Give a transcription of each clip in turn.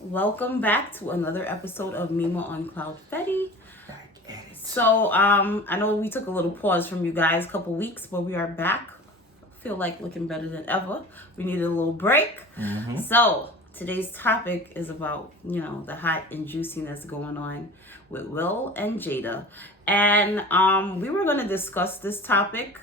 Welcome back to another episode of Mima on Cloud Fetty. Back at it. So, I know we took a little pause from you guys, a couple weeks, but we are back. Feel like looking better than ever. We needed a little break. So, today's topic is about, the hot and juiciness going on with Will and Jada. And we were going to discuss this topic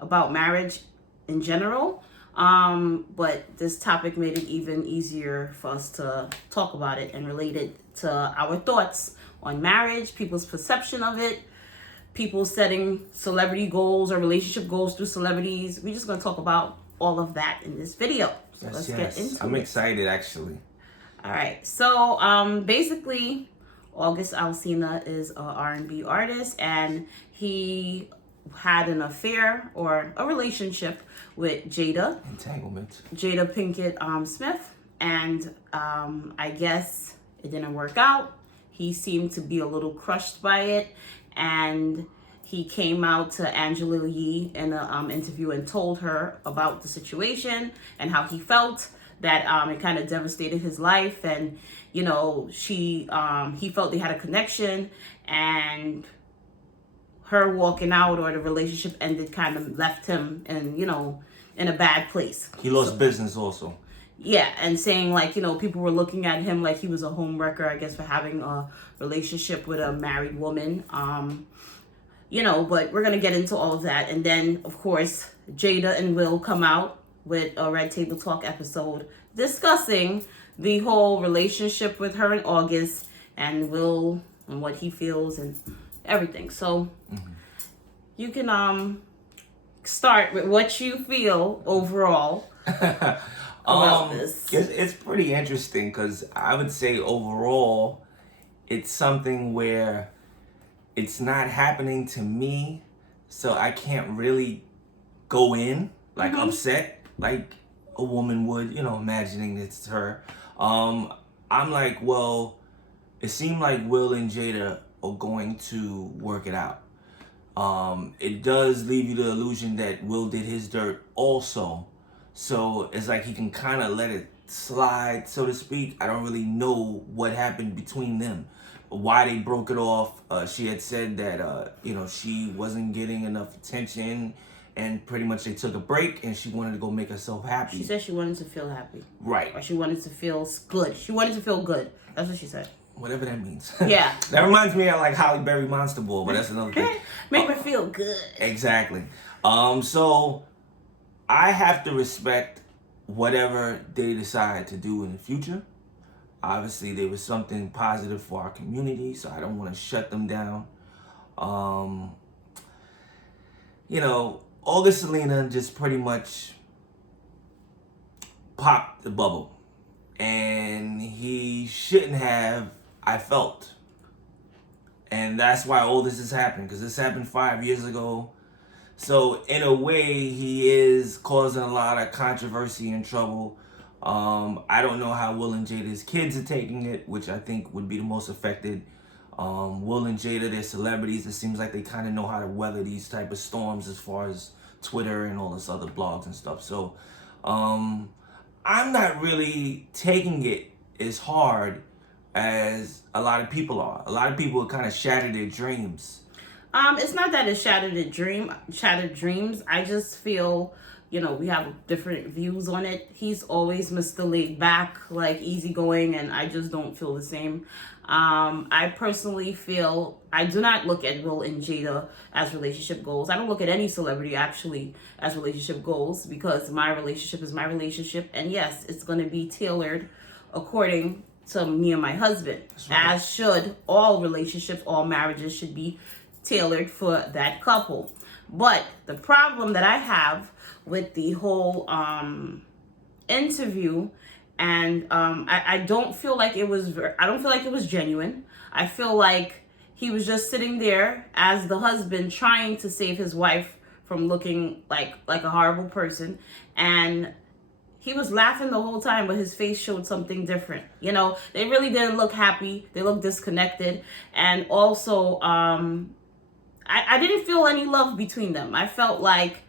about marriage in general. But this topic made it even easier for us to talk about it and relate it to our thoughts on marriage, people's perception of it, people setting celebrity goals or relationship goals through celebrities. We're just going to talk about all of that in this video. So let's get into it. I'm excited, actually. All right. So basically, August Alsina is an R&B artist, and he had an affair or a relationship with Jada Pinkett Smith, and I guess it didn't work out. He seemed to be a little crushed by it, and he came out to Angela Yee in an interview and told her about the situation and how he felt that it kind of devastated his life, and he felt they had a connection, and her walking out or the relationship ended kind of left him in a bad place. He lost business also. Yeah, and saying people were looking at him like he was a home wrecker, I guess, for having a relationship with a married woman. But we're going to get into all of that. And then, of course, Jada and Will come out with a Red Table Talk episode discussing the whole relationship with her in August and Will and what he feels and everything. So you can start with what you feel overall about this. It's pretty interesting because I would say overall it's something where it's not happening to me, so I can't really go in upset like a woman would, imagining it's her. I'm like, well, it seemed like Will and Jada are going to work it out. It does leave you the illusion that Will did his dirt also. So it's like he can kind of let it slide, so to speak. I don't really know what happened between them, why they broke it off. She had said that, she wasn't getting enough attention, and pretty much they took a break and she wanted to go make herself happy. She said she wanted to feel happy. Right. Or she wanted to feel good. She wanted to feel good. That's what she said. Whatever that means. Yeah. That reminds me of Holly Berry Monster Ball, but that's another thing. Make me feel good. Exactly. So I have to respect whatever they decide to do in the future. Obviously, there was something positive for our community, so I don't want to shut them down. August Alsina just pretty much popped the bubble. And he shouldn't have, I felt. And that's why all this is happening, because this happened 5 years ago. So in a way, he is causing a lot of controversy and trouble. I don't know how Will and Jada's kids are taking it, which I think would be the most affected. Will and Jada, they're celebrities. It seems like they kind of know how to weather these type of storms as far as Twitter and all this other blogs and stuff. So I'm not really taking it as hard as a lot of people are. A lot of people kind of shatter their dreams. It's not that it shattered dreams. I just feel, we have different views on it. He's always Mr. Laid Back, easygoing, and I just don't feel the same. I personally feel I do not look at Will and Jada as relationship goals. I don't look at any celebrity actually as relationship goals, because my relationship is my relationship, and yes, it's going to be tailored according to me and my husband. Right. As should all relationships, all marriages should be tailored for that couple. But the problem that I have with the whole interview, and I don't feel like it was genuine. I feel like he was just sitting there as the husband trying to save his wife from looking like a horrible person, and he was laughing the whole time, but his face showed something different. They really didn't look happy. They looked disconnected, and also I didn't feel any love between them. I felt like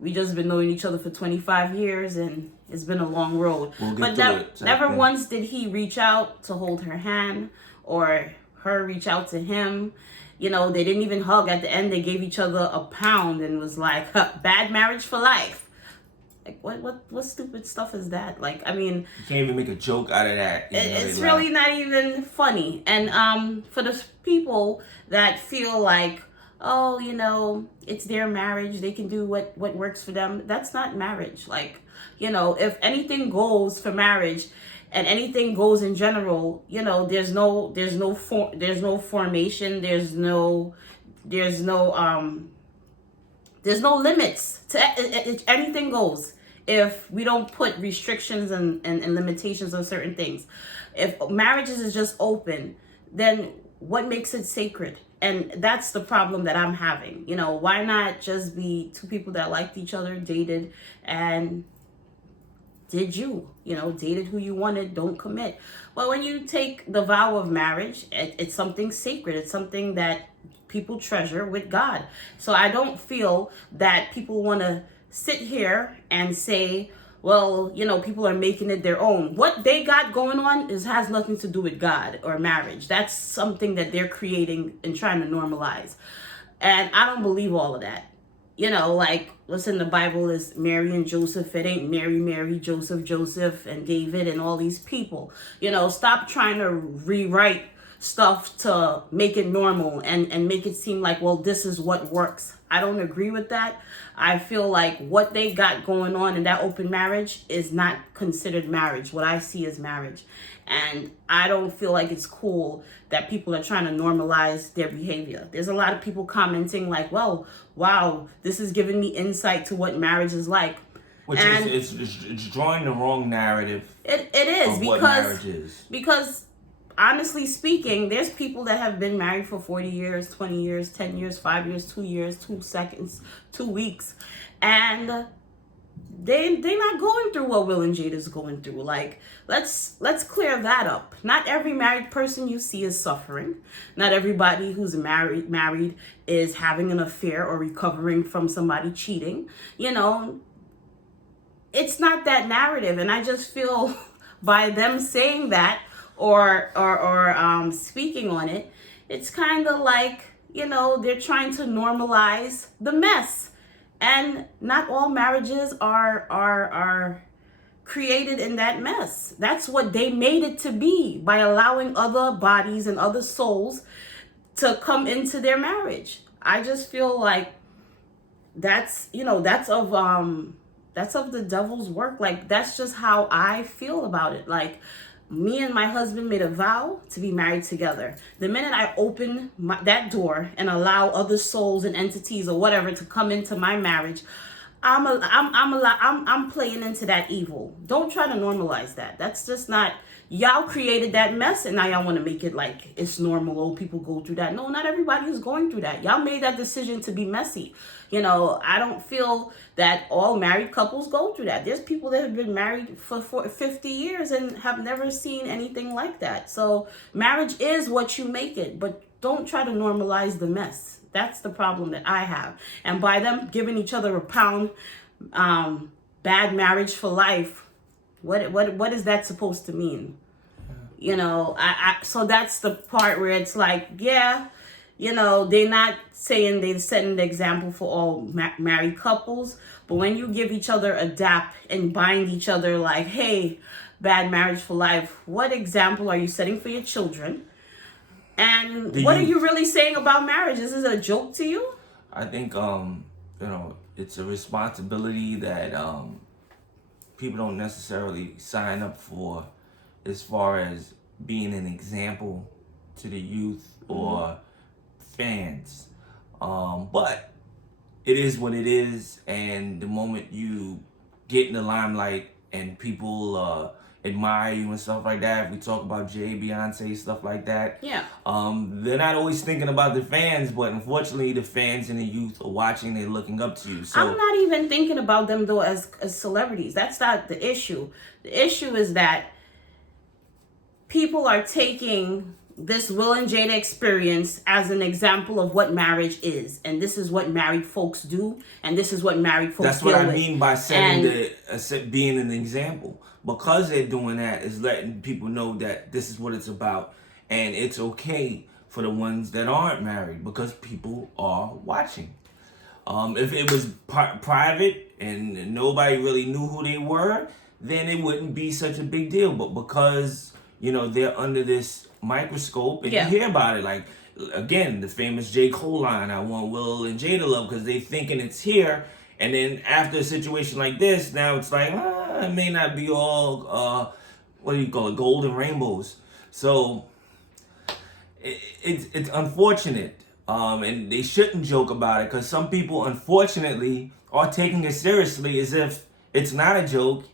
we just been knowing each other for 25 years, and It's been a long road. But never once did he reach out to hold her hand or her reach out to him. You know, they didn't even hug at the end. They gave each other a pound and was like, bad marriage for life. Like, what stupid stuff is that? Like, I mean, you can't even make a joke out of that. It's really not even funny. And for the people that feel like, oh, you know, it's their marriage, they can do what works for them. That's not marriage. Like, you know, if anything goes for marriage and anything goes in general, you know, there's no formation, there's no limits to anything goes if we don't put restrictions and limitations on certain things. If marriages is just open, then what makes it sacred? And that's the problem that I'm having. You know, why not just be two people that liked each other, dated, and dated who you wanted, don't commit. But when you take the vow of marriage, it's something sacred. It's something that people treasure with God. So I don't feel that people want to sit here and say, well, you know, people are making it their own. What they got going on has nothing to do with God or marriage. That's something that they're creating and trying to normalize. And I don't believe all of that. You know, like what's in the Bible is Mary and Joseph. It ain't Mary, Joseph, and David and all these people. You know, stop trying to rewrite stuff to make it normal and make it seem like, well, this is what works. I don't agree with that. I feel like what they got going on in that open marriage is not considered marriage. What I see is marriage. And I don't feel like it's cool that people are trying to normalize their behavior. There's a lot of people commenting like, well, wow, this is giving me insight to what marriage is like. Which is it's drawing the wrong narrative. It is of because what marriage is. Because honestly speaking, there's people that have been married for 40 years, 20 years, 10 years, 5 years, 2 years, 2 seconds, 2 weeks. And they're not going through what Will and Jada is going through. Like, let's clear that up. Not every married person you see is suffering. Not everybody who's married is having an affair or recovering from somebody cheating. You know, it's not that narrative. And I just feel by them saying that or speaking on it, it's kind of like, you know, they're trying to normalize the mess. And not all marriages are created in that mess. That's what they made it to be by allowing other bodies and other souls to come into their marriage. I just feel like that's of the devil's work. Like, that's just how I feel about it. Like, me and my husband made a vow to be married together. The minute I open that door and allow other souls and entities or whatever to come into my marriage, I'm playing into that evil. Don't try to normalize that. That's just not. Y'all created that mess, and now y'all want to make it like it's normal. Old people go through that. No, not everybody is going through that. Y'all made that decision to be messy. You know, I don't feel that all married couples go through that. There's people that have been married for 50 years and have never seen anything like that. So marriage is what you make it, but don't try to normalize the mess. That's the problem that I have. And by them giving each other a pound, bad marriage for life, what is that supposed to mean? You know, so that's the part where it's like, yeah, you know, they're not saying they're setting the example for all married couples, but when you give each other a dap and bind each other like, hey, bad marriage for life, what example are you setting for your children? And what are you really saying about marriage? Is this a joke to you? I think, you know, it's a responsibility that people don't necessarily sign up for, as far as being an example to the youth or fans. But it is what it is, and the moment you get in the limelight and people admire you and stuff like that, if we talk about Jay, Beyonce, stuff like that, yeah, they're not always thinking about the fans, but unfortunately the fans and the youth are watching, they're looking up to you. So I'm not even thinking about them though as celebrities. That's not the issue. The issue is that people are taking this Will and Jada experience as an example of what marriage is, and this is what married folks do, and this is what married folks That's what deal I with. mean by setting being an example. Because they're doing that is letting people know that this is what it's about, and it's okay for the ones that aren't married because people are watching. If it was private and nobody really knew who they were, then it wouldn't be such a big deal. But because, they're under this microscope and you hear about it, like, again, the famous J. Cole line, I want Will and Jada love, because they thinking it's here. And then after a situation like this, now it's like, it may not be all, gold and rainbows. So it's unfortunate. And they shouldn't joke about it, because some people, unfortunately, are taking it seriously as if it's not a joke.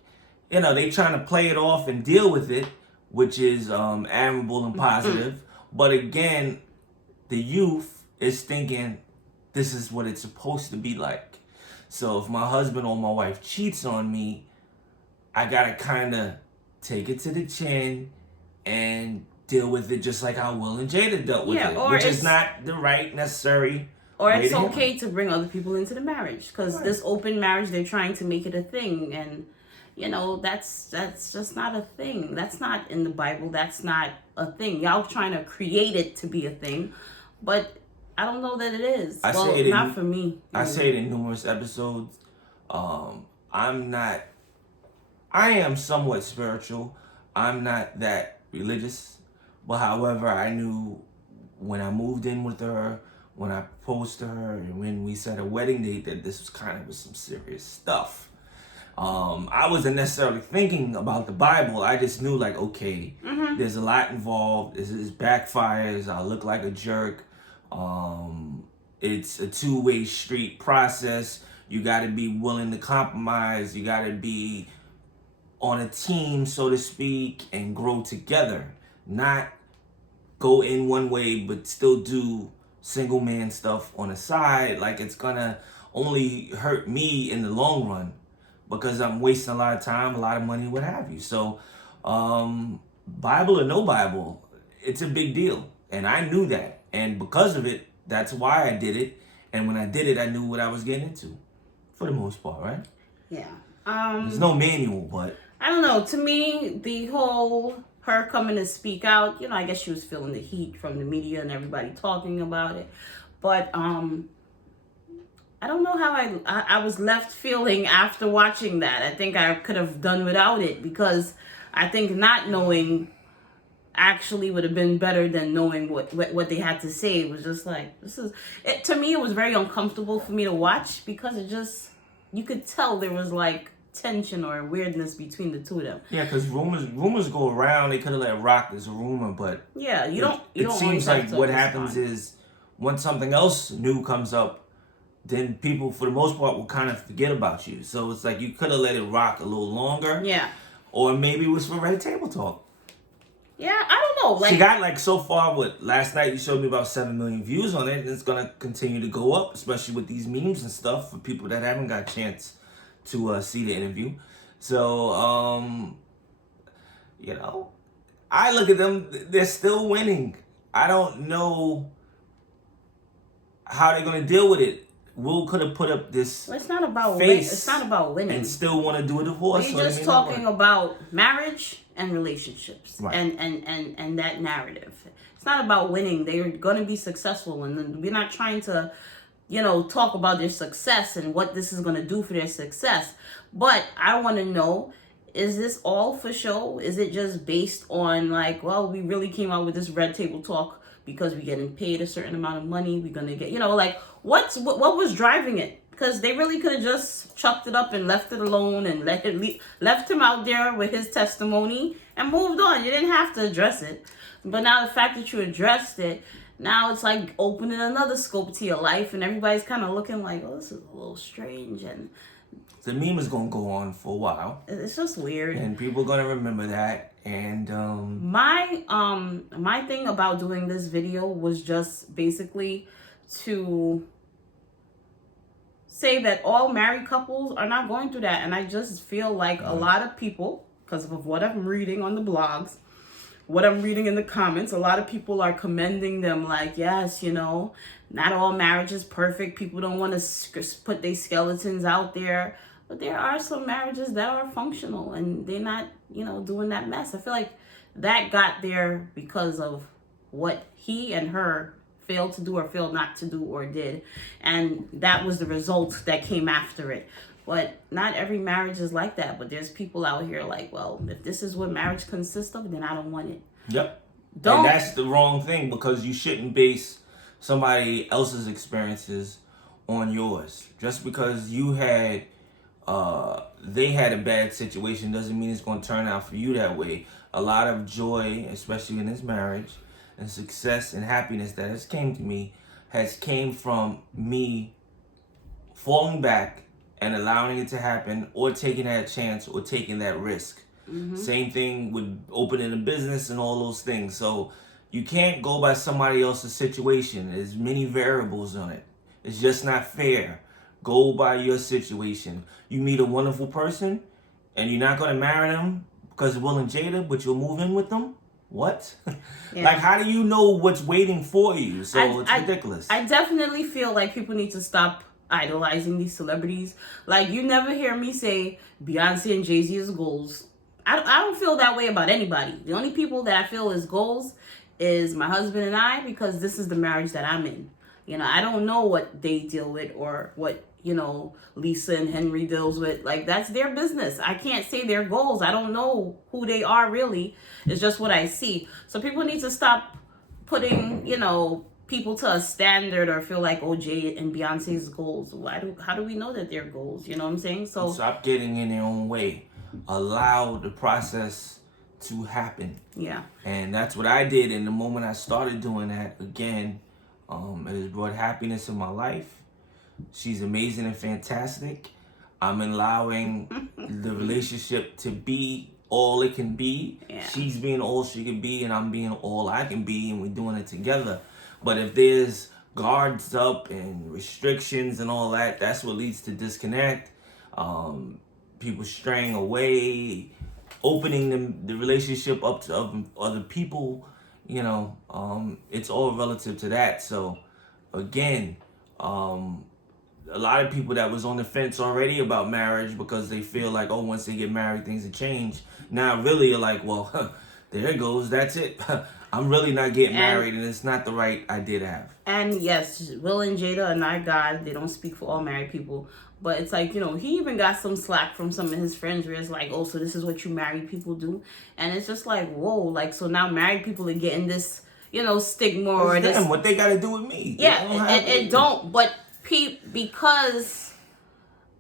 They trying to play it off and deal with it, which is admirable and positive. But again, the youth is thinking this is what it's supposed to be like. So if my husband or my wife cheats on me, I gotta kind of take it to the chin and deal with it just like how Will and Jada dealt with it, which is not the right, necessary. Or it's okay to bring other people into the marriage, because this open marriage, they're trying to make it a thing, and that's just not a thing. That's not in the Bible. That's not a thing. Y'all trying to create it to be a thing, but I don't know that it is. Not for me. I say it in numerous episodes. I am somewhat spiritual. I'm not that religious. But however, I knew when I moved in with her, when I proposed to her, and when we set a wedding date, that this was kind of some serious stuff. I wasn't necessarily thinking about the Bible. I just knew, like, okay, there's a lot involved. This backfires. I look like a jerk. It's a two-way street process. You got to be willing to compromise. You got to be on a team, so to speak, and grow together. Not go in one way, but still do single man stuff on the side. Like, it's gonna only hurt me in the long run, because I'm wasting a lot of time, a lot of money, what have you. So, Bible or no Bible, it's a big deal. And I knew that. And because of it, that's why I did it. And when I did it, I knew what I was getting into, for the most part, right? Yeah. There's no manual, but I don't know. To me, the whole her coming to speak out, I guess she was feeling the heat from the media and everybody talking about it. But I don't know how I was left feeling after watching that. I think I could have done without it, because I think not knowing actually would have been better than knowing what they had to say. It was just like, to me, it was very uncomfortable for me to watch, because you could tell there was like tension or weirdness between the two of them. Yeah, because rumors go around. They could have let rock as a rumor, but yeah, it seems like what happens is once something else new comes up, then people for the most part will kind of forget about you. So it's like you could have let it rock a little longer. Yeah. Or maybe it was for Red Table Talk. Yeah, I don't know. She got so far, last night you showed me about 7 million views on it, and it's gonna continue to go up, especially with these memes and stuff for people that haven't got a chance to see the interview. So, I look at them, they're still winning. I don't know how they're going to deal with it. Will could have put up this it's not about face it's not about winning. And still want to do a divorce. We're just talking about marriage and relationships, right. and that narrative. It's not about winning. They're going to be successful, and we're not trying to talk about their success and what this is going to do for their success. But I want to know, is this all for show? Is it just based on we really came out with this Red Table Talk because we're getting paid a certain amount of money? We're going to get, what was driving it? Because they really could have just chucked it up and left it alone and left him out there with his testimony and moved on. You didn't have to address it. But now the fact that you addressed it, now it's like opening another scope to your life, and everybody's kind of looking like, oh, this is a little strange. And the meme is going to go on for a while. It's just weird. And people are going to remember that. And my thing about doing this video was just basically to say that all married couples are not going through that. And I just feel like a lot of people, because of what I'm reading on the blogs, what I'm reading in the comments, a lot of people are commending them like, yes, not all marriage is perfect. People don't want to put their skeletons out there. But there are some marriages that are functional and they're not, doing that mess. I feel like that got there because of what he and her failed to do or failed not to do or did. And that was the result that came after it. But not every marriage is like that. But there's people out here like, well, if this is what marriage consists of, then I don't want it. Yep. And that's the wrong thing, because you shouldn't base somebody else's experiences on yours. Just because they had a bad situation doesn't mean it's going to turn out for you that way. A lot of joy, especially in this marriage, and success and happiness that has came to me has came from me falling back and allowing it to happen, or taking that chance, or taking that risk. Mm-hmm. Same thing with opening a business and all those things. So you can't go by somebody else's situation. There's many variables on it. It's just not fair. Go by your situation. You meet a wonderful person and you're not going to marry them because of Will and Jada, but you'll move in with them? What? Yeah. Like, how do you know what's waiting for you? So it's ridiculous. I definitely feel like people need to stop idolizing these celebrities. Like, you never hear me say Beyonce and Jay-Z is goals. I don't feel that way about anybody. The only people that I feel is goals is my husband and I, because this is the marriage that I'm in. I don't know what they deal with or what, Lisa and Henry deals with. Like, that's their business. I can't say their goals. I don't know who they are really. It's just what I see. So people need to stop putting, people to a standard or feel like, oh, Jay and Beyonce's goals. How do we know that they're goals? You know what I'm saying? So stop getting in their own way. Allow the process to happen. Yeah. And that's what I did. And the moment I started doing that, again, it has brought happiness in my life. She's amazing and fantastic. I'm allowing the relationship to be all it can be. Yeah. She's being all she can be, and I'm being all I can be, and we're doing it together. But if there's guards up and restrictions and all that, that's what leads to disconnect. People straying away, opening the relationship up to other people. It's all relative to that. So, again, a lot of people that was on the fence already about marriage because they feel like, oh, once they get married, things will change. Now, really, you're like, well, there it goes. That's it. I'm really not getting married, and it's not the right idea to have. And yes, Will and Jada are not God. They don't speak for all married people. But it's like, he even got some slack from some of his friends where it's like, oh, so this is what you married people do. And it's just like, whoa, like, so now married people are getting this, stigma or this. Damn, what they got to do with me? Yeah, it don't. But because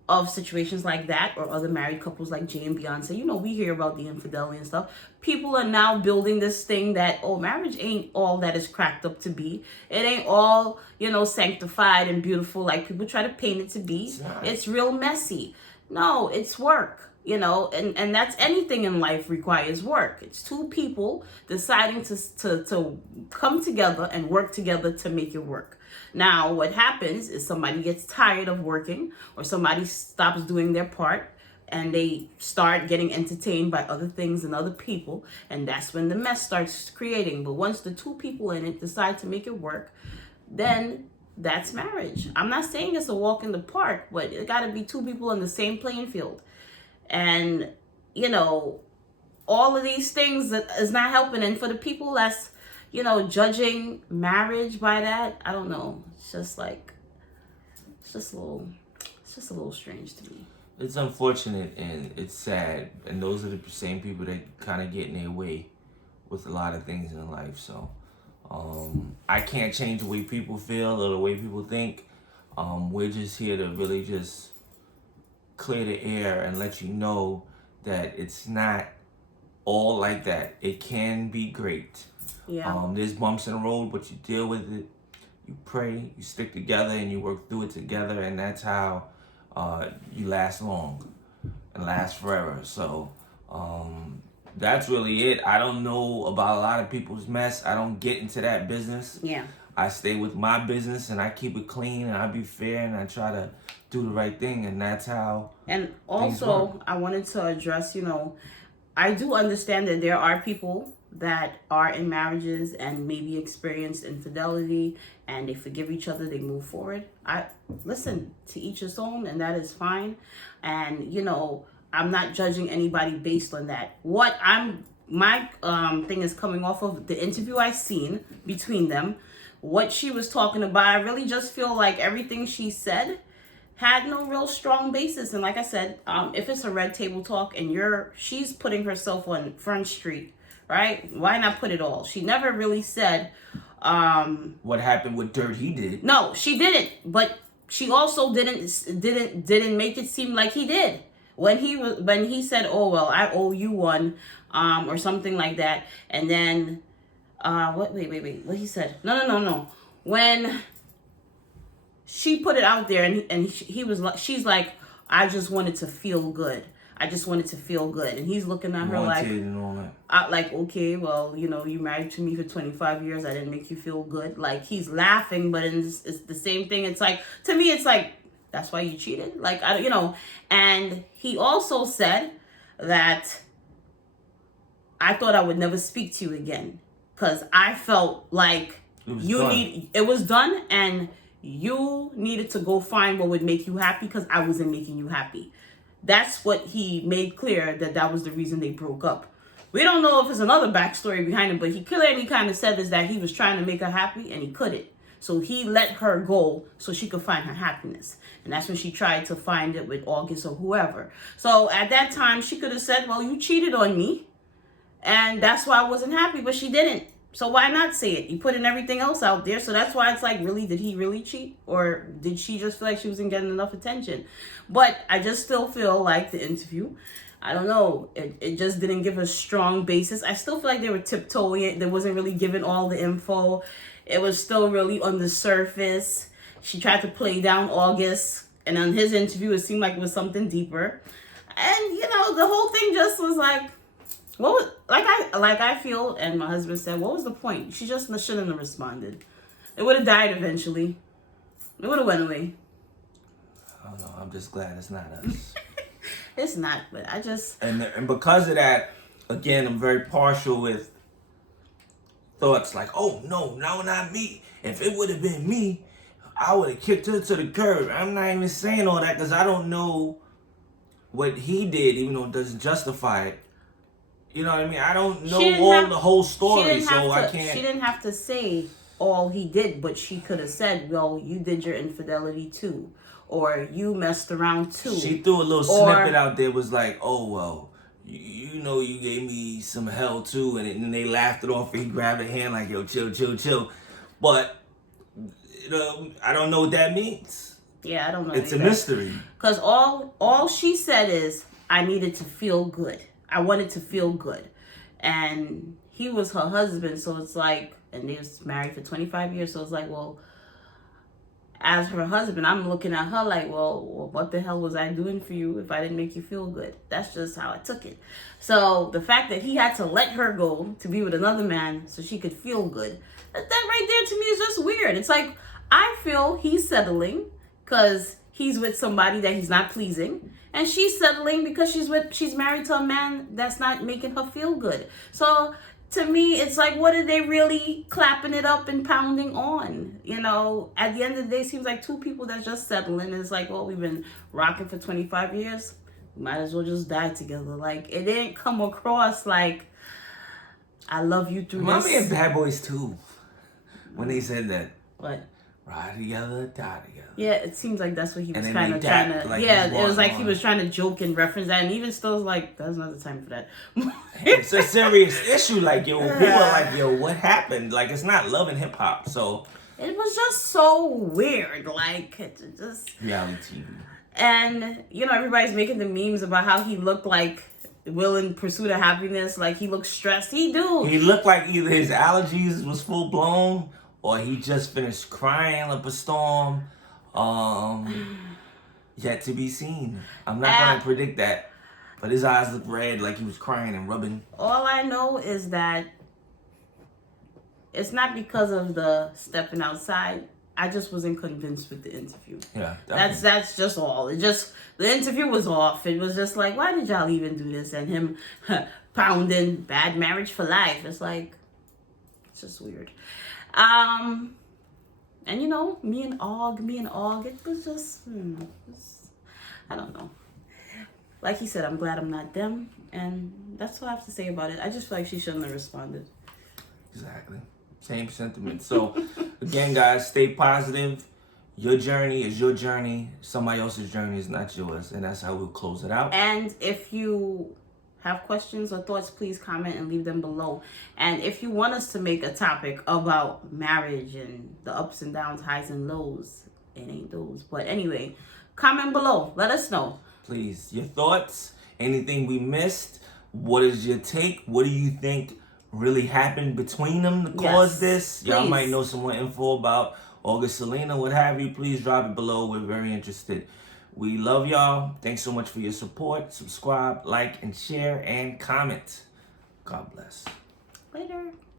of situations like that or other married couples like Jay and Beyonce, we hear about the infidelity and stuff. People are now building this thing that, oh, marriage ain't all that is cracked up to be. It ain't all, sanctified and beautiful like people try to paint it to be. It's real messy. No, it's work. And that's anything in life requires work. It's two people deciding to come together and work together to make it work. Now, what happens is somebody gets tired of working or somebody stops doing their part and they start getting entertained by other things and other people, and that's when the mess starts creating. But once the two people in it decide to make it work, then that's marriage. I'm not saying it's a walk in the park, but it got to be two people on the same playing field. And, all of these things that is not helping. And for the people that's, judging marriage by that, I don't know. It's just a little strange to me. It's unfortunate and it's sad. And those are the same people that kind of get in their way with a lot of things in life. So I can't change the way people feel or the way people think. We're just here to really just clear the air and let you know that it's not all like that. It can be great. Yeah. There's bumps in the road, but you deal with it. You pray, you stick together, and you work through it together, and that's how you last long and last forever. So that's really it. I don't know about a lot of people's mess. I don't get into that business. Yeah. I stay with my business, and I keep it clean, and I be fair, and I try to do the right thing, and that's how. And also, I wanted to address, I do understand that there are people that are in marriages and maybe experienced infidelity and they forgive each other, they move forward. I listen, to each his own, and that is fine. And I'm not judging anybody based on that. My thing is coming off of the interview I seen between them, what she was talking about. I really just feel like everything she said had no real strong basis. And like I said, if it's a red table talk and she's putting herself on Front Street, right? Why not put it all? She never really said what happened with dirt he did. No, she didn't. But she also didn't make it seem like he did. When he said, "Oh well, I owe you one," or something like that, and then wait, what he said? No. When she put it out there, and she's like, "I just wanted to feel good. I just wanted to feel good," and he's looking at her like, okay, well, you married to me for 25 years. I didn't make you feel good. Like, he's laughing, but it's the same thing. It's like, to me, it's like, that's why you cheated. Like, and he also said that I thought I would never speak to you again because I felt like it was done and you needed to go find what would make you happy because I wasn't making you happy. That's what he made clear, that was the reason they broke up. We don't know if there's another backstory behind it, but he clearly kind of said is that he was trying to make her happy and he couldn't. So he let her go so she could find her happiness. And that's when she tried to find it with August or whoever. So at that time, she could have said, well, you cheated on me. And that's why I wasn't happy, but she didn't. So why not say it? You put in everything else out there. So that's why it's like, really, did he really cheat? Or did she just feel like she wasn't getting enough attention? But I just still feel like the interview, I don't know, it just didn't give a strong basis. I still feel like they were tiptoeing it. They wasn't really giving all the info. It was still really on the surface. She tried to play down August. And on his interview, it seemed like it was something deeper. And, the whole thing just was like, what was, like I feel, and my husband said, what was the point? She just shouldn't have responded. It would have died eventually. It would have went away. I don't know. I'm just glad it's not us. It's not, but I just... And because of that, again, I'm very partial with thoughts like, oh, no, not me. If it would have been me, I would have kicked her to the curb. I'm not even saying all that because I don't know what he did, even though it doesn't justify it. You know what I mean? I don't know the whole story, so I can't... She didn't have to say all he did, but she could have said, well, you did your infidelity too. Or you messed around too. She threw a little snippet out there, was like, oh, well, you gave me some hell too. And then they laughed it off and he grabbed her hand like, yo, chill. But, I don't know what that means. Yeah, I don't know. It's a mystery. Because all she said is, I needed to feel good. I wanted to feel good. And he was her husband, so it's like, and they was married for 25 years, so it's like, well, as her husband, I'm looking at her like, well, what the hell was I doing for you if I didn't make you feel good? That's just how I took it. So the fact that he had to let her go to be with another man so she could feel good, that right there to me is just weird. It's like, I feel he's settling because he's with somebody that he's not pleasing. And she's settling because she's married to a man that's not making her feel good. So to me, it's like, what are they really clapping it up and pounding on? At the end of the day, it seems like two people that's just settling. It's like, well, we've been rocking for 25 years. We might as well just die together. Like, it didn't come across like, I love you through this. Remind me of Bad Boys 2 when they said that. What? Ride together, die together. Yeah, it seems like that's what he was kind of trying to. Like yeah, it was like he was trying to joke and reference that, and even still, like, there's not the time for that. It's a serious issue. Like, people are like, yo, what happened? Like, it's not love and hip hop, so it was just so weird. Like, it just reality TV. And everybody's making the memes about how he looked like Will in Pursuit of Happiness. Like, he looked stressed. He looked like either his allergies was full blown, or he just finished crying up a storm. Yet to be seen. I'm not going to predict that. But his eyes look red like he was crying and rubbing. All I know is that it's not because of the stepping outside. I just wasn't convinced with the interview. Yeah, definitely. That's just all. The interview was off. It was just like, why did y'all even do this? And him pounding bad marriage for life. It's like, it's just weird. And you know, me and Og, it was just, I don't know. Like he said, I'm glad I'm not them, and that's what I have to say about it. I just feel like she shouldn't have responded. Exactly. Same sentiment. So, again, guys, stay positive. Your journey is your journey. Somebody else's journey is not yours, and that's how we'll close it out. And if you have questions or thoughts, please comment and leave them below. And if you want us to make a topic about marriage and the ups and downs, highs and lows, it ain't those. But anyway, comment below. Let us know. Please, your thoughts, anything we missed, what is your take? What do you think really happened between them to cause this? Y'all might know some more info about August Selena, what have you. Please drop it below. We're very interested. We love y'all. Thanks so much for your support. Subscribe, like, and share, and comment. God bless. Later.